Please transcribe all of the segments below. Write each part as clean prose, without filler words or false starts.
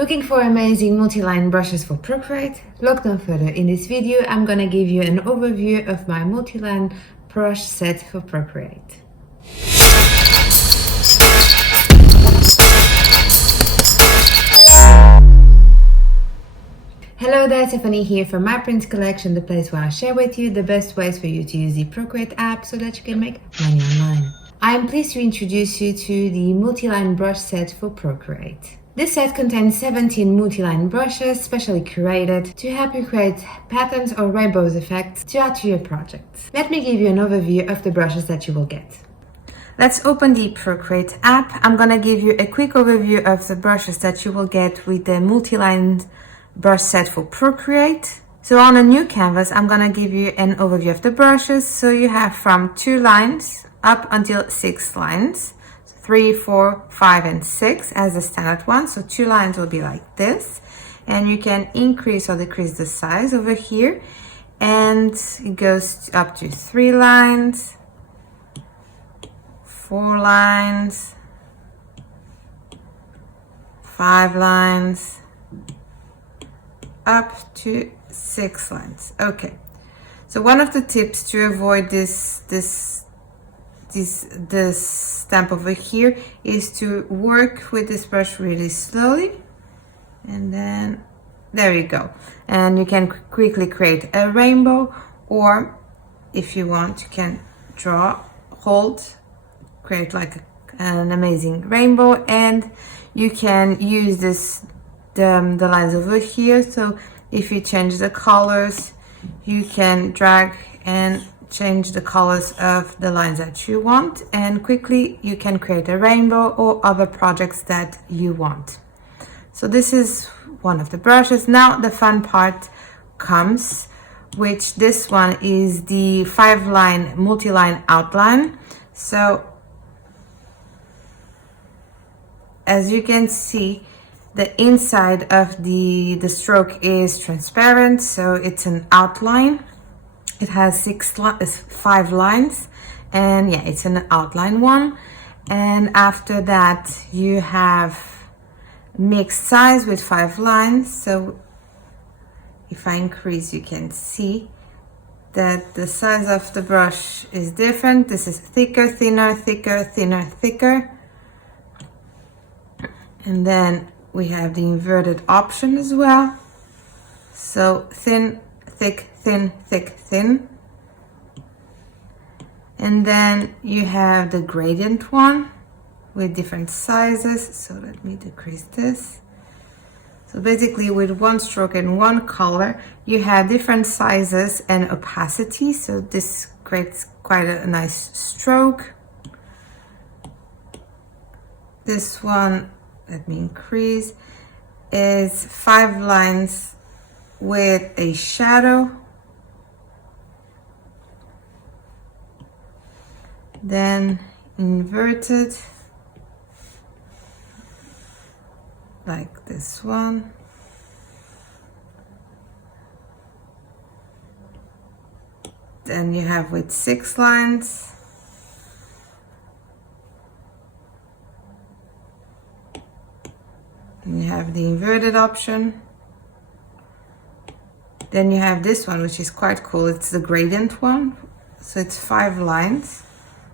Looking for amazing multi-line brushes for Procreate? Look no further. In this video, I'm gonna give you an overview of my multi-line brush set for Procreate. Hello there, Stephanie here from My Prints Collection, the place where I share with you the best ways for you to use the Procreate app so that you can make money online. I am pleased to introduce you to the Multiline Brush set for Procreate. This set contains 17 multi-line brushes specially curated to help you create patterns or rainbows effects to add to your project. Let me give you an overview of the brushes that you will get. Let's open the Procreate app. I'm gonna give you a quick overview of the brushes that you will get with the multi-line brush set for Procreate. So on a new canvas, I'm gonna give you an overview of the brushes. So you have from 2 lines up until 6 lines. 3, 4, 5, and 6 as the standard one. So 2 lines will be like this, and you can increase or decrease the size over here, and it goes up to 3 lines, 4 lines, 5 lines, up to 6 lines. Okay, so one of the tips to avoid this stamp over here is to work with this brush really slowly, and then there you go, and you can quickly create a rainbow, or if you want you can create like an amazing rainbow, and you can use the lines over here. So if you change the colors, you can drag and change the colors of the lines that you want, and quickly you can create a rainbow or other projects that you want. So this is one of the brushes. Now the fun part comes, which this one is the 5-line multi-line outline. So as you can see, the inside of the stroke is transparent, so it's an outline. It has 5 lines, and yeah, it's an outline one. And after that you have mixed size with 5 lines. So if I increase, you can see that the size of the brush is different. This is thicker, thinner, thicker, thinner, thicker. And then we have the inverted option as well. So thin, thick, thin, thick, thin. And then you have the gradient one with different sizes. So let me decrease this. So basically with one stroke and one color, you have different sizes and opacity. So this creates quite a nice stroke. This one, let me increase, is 5 lines with a shadow. Then inverted, like this one. Then you have with 6 lines. And you have the inverted option. Then you have this one, which is quite cool. It's the gradient one. So it's 5 lines.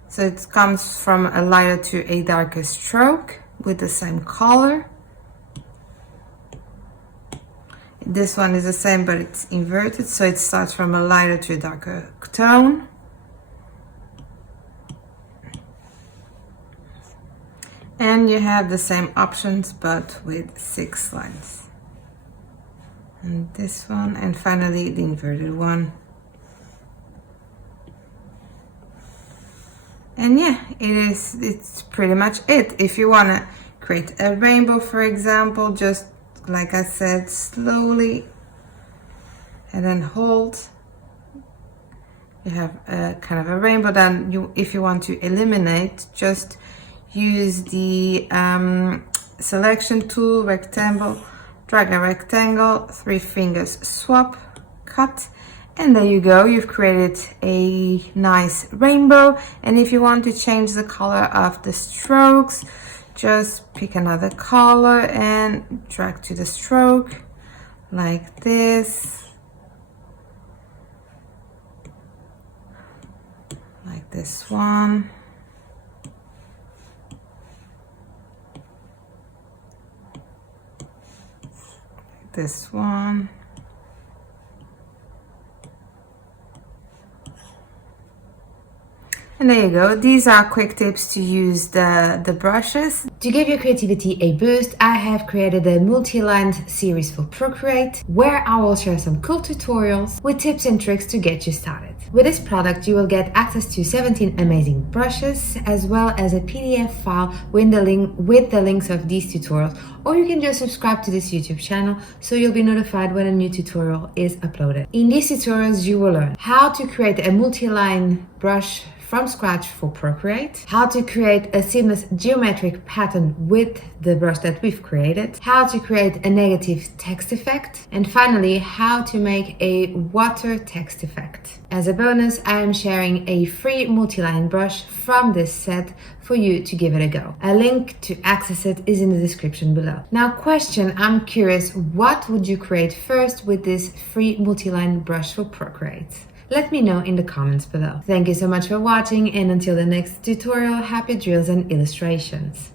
So it comes from a lighter to a darker stroke with the same color. This one is the same, but it's inverted. So it starts from a lighter to a darker tone. And you have the same options, but with 6 lines. And this one, and finally the inverted one. And yeah, it's pretty much it. If you want to create a rainbow, for example, just like I said, slowly, and then hold. You have a kind of a rainbow. Then if you want to eliminate, just use the selection tool, rectangle, drag a rectangle, 3 fingers, swap, cut, and there you go. You've created a nice rainbow. And if you want to change the color of the strokes, just pick another color and drag to the stroke like this, like this one, like this one. And there you go. These are quick tips to use the brushes. To give your creativity a boost, I have created a multi-lined series for Procreate, where I will share some cool tutorials with tips and tricks to get you started. With this product, you will get access to 17 amazing brushes, as well as a PDF file with the links of these tutorials, or you can just subscribe to this YouTube channel so you'll be notified when a new tutorial is uploaded. In these tutorials, you will learn how to create a multi-line brush from scratch for Procreate, how to create a seamless geometric pattern with the brush that we've created, how to create a negative text effect, and finally, how to make a water text effect. As a bonus, I am sharing a free multi-line brush from this set for you to give it a go. A link to access it is in the description below. Now, question, I'm curious, what would you create first with this free multi-line brush for Procreate? Let me know in the comments below. Thank you so much for watching, and until the next tutorial, happy drills and illustrations.